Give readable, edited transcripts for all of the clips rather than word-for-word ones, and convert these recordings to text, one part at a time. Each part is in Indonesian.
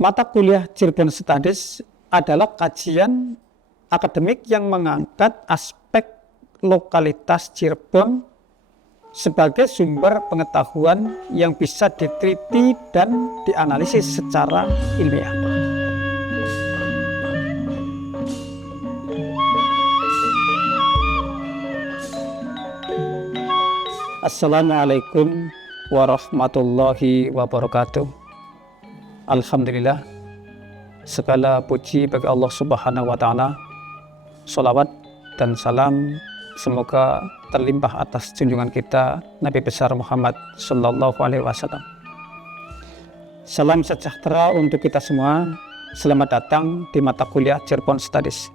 Mata kuliah Cirebon Studies adalah kajian akademik yang mengangkat aspek lokalitas Cirebon sebagai sumber pengetahuan yang bisa diteliti dan dianalisis secara ilmiah. Assalamualaikum warahmatullahi wabarakatuh. Alhamdulillah, segala puji bagi Allah Subhanahu wa Ta'ala. Sholawat dan salam semoga terlimpah atas junjungan kita Nabi besar Muhammad Sallallahu Alaihi Wasallam. Salam sejahtera untuk kita semua. Selamat datang di mata kuliah Cirebon Studies.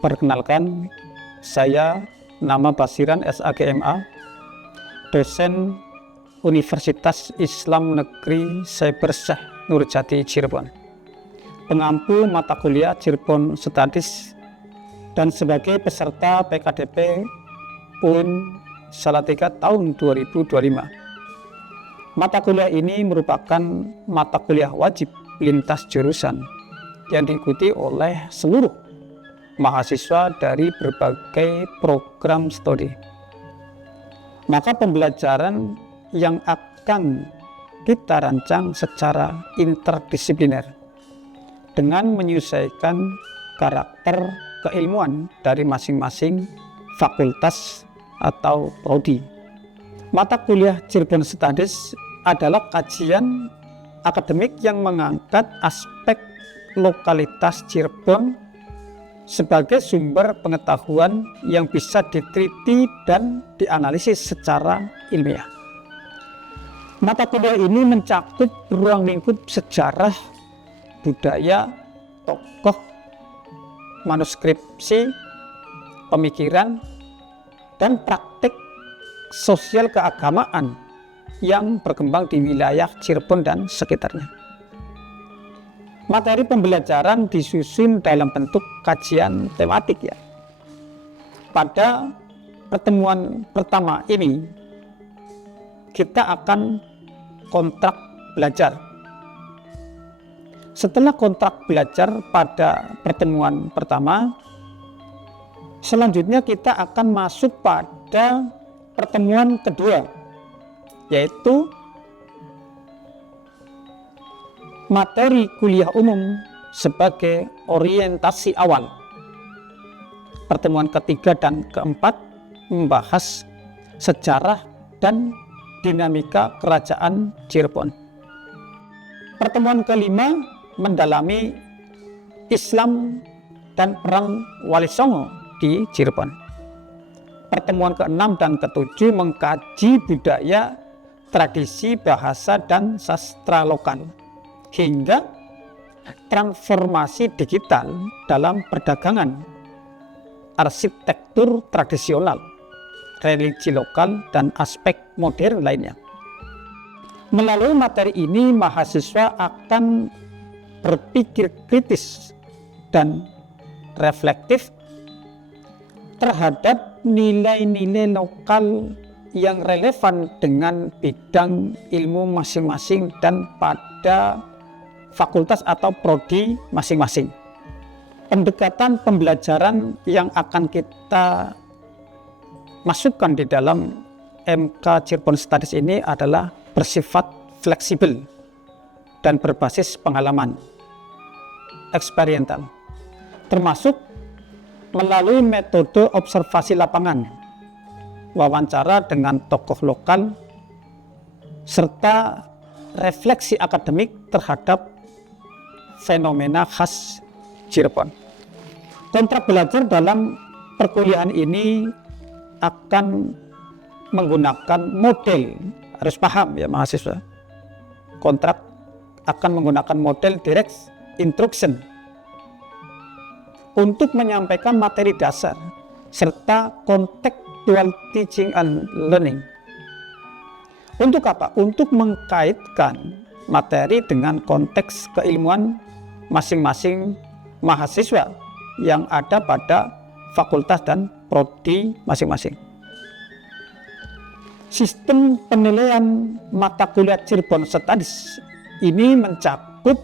Perkenalkan, saya nama Basiran SAGMA, dosen Universitas Islam Negeri Cyber Syekh Nurjati Cirebon, pengampu mata kuliah Cirebon Studies, dan sebagai peserta PKDP UIN Salatiga tahun 2025. Mata kuliah ini merupakan mata kuliah wajib lintas jurusan yang diikuti oleh seluruh mahasiswa dari berbagai program studi. Maka pembelajaran yang akan kita rancang secara interdisipliner dengan menyesuaikan karakter keilmuan dari masing-masing fakultas atau prodi. Mata kuliah Cirebon Studies adalah kajian akademik yang mengangkat aspek lokalitas Cirebon sebagai sumber pengetahuan yang bisa diteliti dan dianalisis secara ilmiah. Mata kuliah ini mencakup ruang lingkup sejarah, budaya, tokoh, manuskripsi, pemikiran, dan praktik sosial keagamaan yang berkembang di wilayah Cirebon dan sekitarnya. Materi pembelajaran disusun dalam bentuk kajian tematik ya. Pada pertemuan pertama ini kita akan kontrak belajar. Setelah kontrak belajar pada pertemuan pertama, selanjutnya kita akan masuk pada pertemuan kedua, yaitu materi kuliah umum sebagai orientasi awal. Pertemuan ketiga dan keempat membahas sejarah dan dinamika kerajaan Cirebon. Pertemuan kelima mendalami Islam dan perang Wali Songo di Cirebon. Pertemuan keenam dan ketujuh mengkaji budaya, tradisi, bahasa, dan sastra lokal hingga transformasi digital dalam perdagangan, arsitektur tradisional, religi lokal, dan aspek modern lainnya. Melalui materi ini, mahasiswa akan berpikir kritis dan reflektif terhadap nilai-nilai lokal yang relevan dengan bidang ilmu masing-masing dan pada fakultas atau prodi masing-masing. Pendekatan pembelajaran yang akan kita masukkan di dalam MK Cirebon Studies ini adalah bersifat fleksibel dan berbasis pengalaman eksperiental, termasuk melalui metode observasi lapangan, wawancara dengan tokoh lokal, serta refleksi akademik terhadap fenomena khas Cirebon. Kontrak belajar dalam perkuliahan ini akan menggunakan model, harus paham ya mahasiswa, kontrak akan menggunakan model direct instruction untuk menyampaikan materi dasar serta contextual teaching and learning. Untuk apa? Untuk mengkaitkan materi dengan konteks keilmuan masing-masing mahasiswa yang ada pada fakultas dan prodi masing-masing. Sistem penilaian mata kuliah Cirebon Studies ini mencakup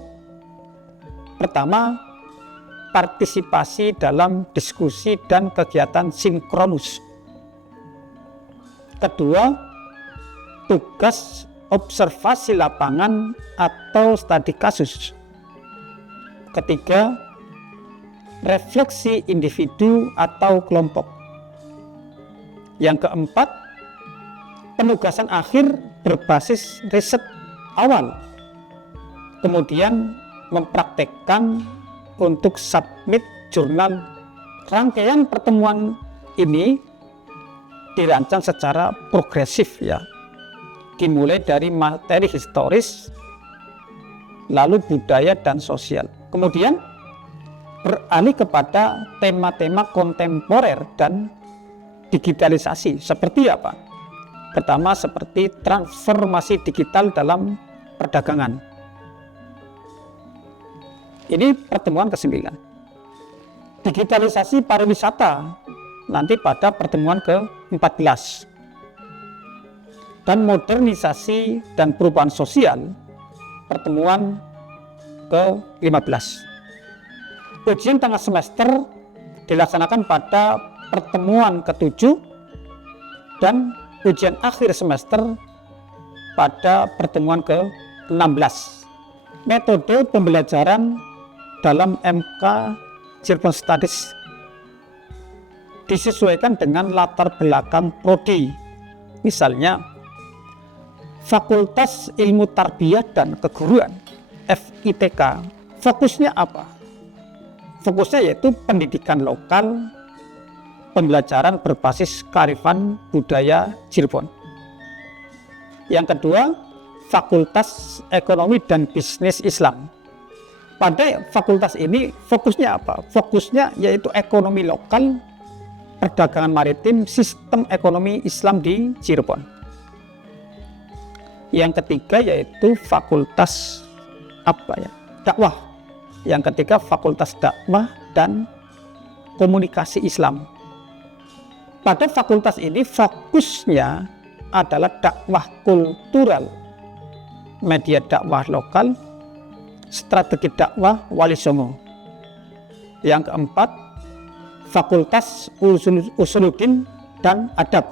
pertama, partisipasi dalam diskusi dan kegiatan sinkronus. Kedua, tugas observasi lapangan atau studi kasus. Ketiga, refleksi individu atau kelompok. Yang keempat, penugasan akhir berbasis riset awal, kemudian mempraktekkan untuk submit jurnal. Rangkaian pertemuan ini dirancang secara progresif ya, dimulai dari materi historis, lalu budaya dan sosial, kemudian beralih kepada tema-tema kontemporer dan digitalisasi. Seperti apa? Pertama, seperti transformasi digital dalam perdagangan. Ini pertemuan ke-9. Digitalisasi pariwisata nanti pada pertemuan ke-14. Dan modernisasi dan perubahan sosial pertemuan ke-15. Ujian tengah semester dilaksanakan pada pertemuan ke-7 dan ujian akhir semester pada pertemuan ke-16. Metode pembelajaran dalam MK Cirebon Studies disesuaikan dengan latar belakang prodi. Misalnya, Fakultas Ilmu Tarbiyah dan Keguruan (FITK). Fokusnya apa? Fokusnya yaitu pendidikan lokal, pembelajaran berbasis kearifan budaya Cirebon. Yang kedua, Fakultas Ekonomi dan Bisnis Islam. Pada fakultas ini fokusnya apa? Fokusnya yaitu ekonomi lokal, perdagangan maritim, sistem ekonomi Islam di Cirebon. Yang ketiga yaitu Fakultas Dakwah. Yang ketiga Fakultas Dakwah dan Komunikasi Islam. Pada fakultas ini fokusnya adalah dakwah kultural, media dakwah lokal, strategi dakwah Wali Songo. Yang keempat, Fakultas Usuluddin dan Adab.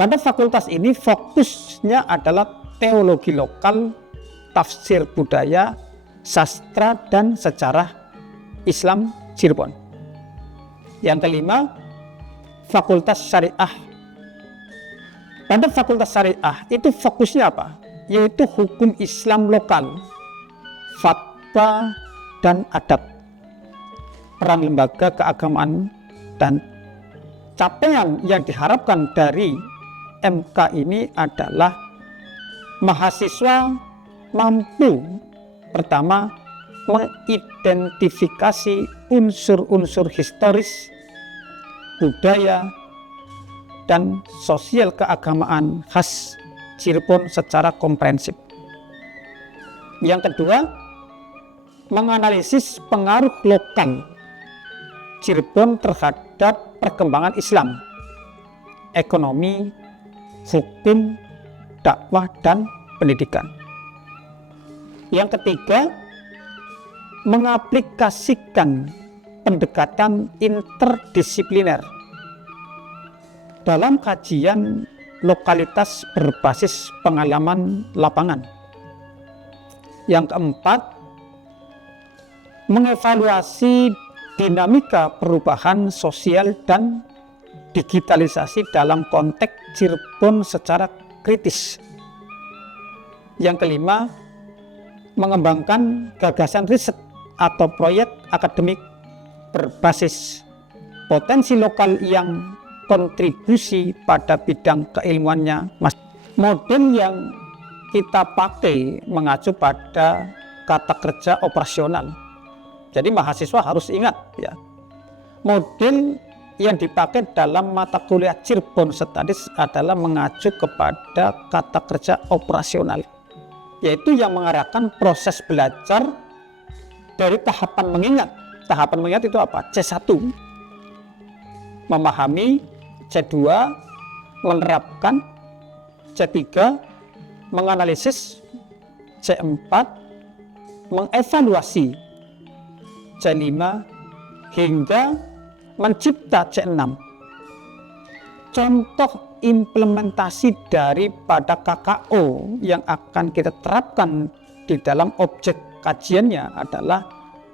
Pada fakultas ini fokusnya adalah teologi lokal, tafsir budaya, sastra dan sejarah Islam Cirebon. Yang kelima, Fakultas Syariah. Pada Fakultas Syariah itu fokusnya apa? Yaitu hukum Islam lokal, fatwa dan adab, peran lembaga keagamaan, dan capaian yang diharapkan dari MK ini adalah mahasiswa mampu pertama mengidentifikasi unsur-unsur historis, budaya, dan sosial keagamaan khas Cirebon secara komprehensif. Yang kedua, menganalisis pengaruh lokal Cirebon terhadap perkembangan Islam, ekonomi, hukum, dakwah, dan pendidikan. Yang ketiga, mengaplikasikan pendekatan interdisipliner dalam kajian lokalitas berbasis pengalaman lapangan. Yang keempat, mengevaluasi dinamika perubahan sosial dan digitalisasi dalam konteks Cirebon secara kritis. Yang kelima, mengembangkan gagasan riset atau proyek akademik berbasis potensi lokal yang kontribusi pada bidang keilmuannya. Model yang kita pakai mengacu pada kata kerja operasional. Jadi mahasiswa harus ingat ya, model yang dipakai dalam mata kuliah Cirebon Studies adalah mengacu kepada kata kerja operasional, yaitu yang mengarahkan proses belajar dari tahapan mengingat. Tahapan mengingat itu apa? C1 memahami, C2 menerapkan, C3 menganalisis, C4 mengevaluasi C5 hingga mencipta C6. Contoh implementasi daripada KKO yang akan kita terapkan di dalam objek kajiannya adalah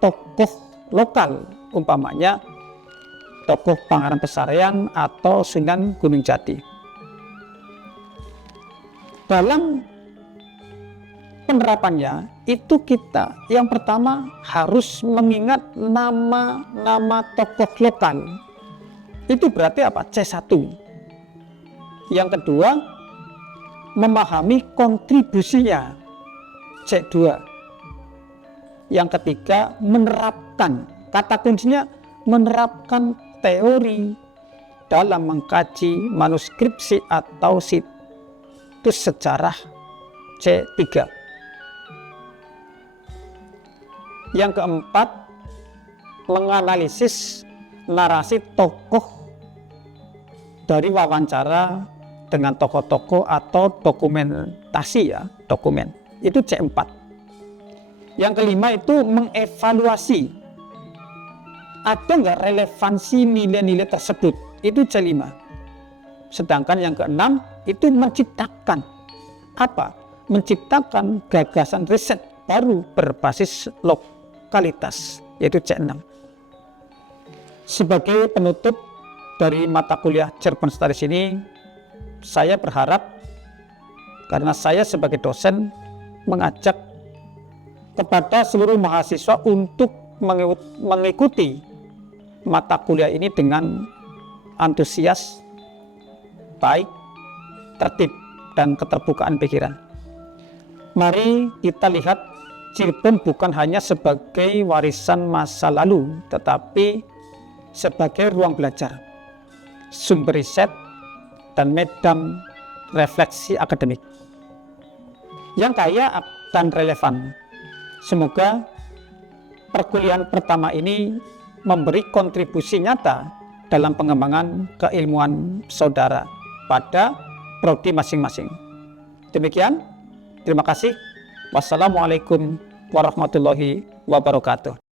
tokoh lokal, umpamanya tokoh Pangeran Pesarian atau Sunan Gunung Jati. Dalam penerapannya itu kita yang pertama harus mengingat nama-nama tokoh lokal. Itu berarti apa? C1. Yang kedua, memahami kontribusinya. C2. Yang ketiga, menerapkan. Kata kuncinya menerapkan teori dalam mengkaji manuskripsi atau situs sejarah. C3. Yang keempat, menganalisis narasi tokoh dari wawancara dengan tokoh-tokoh atau dokumentasi ya, dokumen. Itu C4. Yang kelima itu mengevaluasi. Ada nggak relevansi nilai-nilai tersebut? Itu C5. Sedangkan yang keenam itu menciptakan apa? Menciptakan gagasan riset baru berbasis lokalitas, yaitu C6. Sebagai penutup dari mata kuliah Cirebon Studies ini, saya berharap karena saya sebagai dosen mengajak kepada seluruh mahasiswa untuk mengikuti mata kuliah ini dengan antusias, baik, tertib, dan keterbukaan pikiran. Mari kita lihat Cirebon bukan hanya sebagai warisan masa lalu, tetapi sebagai ruang belajar, sumber riset, dan medan refleksi akademik yang kaya dan relevan. Semoga perkuliahan pertama ini memberi kontribusi nyata dalam pengembangan keilmuan saudara pada prodi masing-masing. Demikian, terima kasih. Wassalamualaikum warahmatullahi wabarakatuh.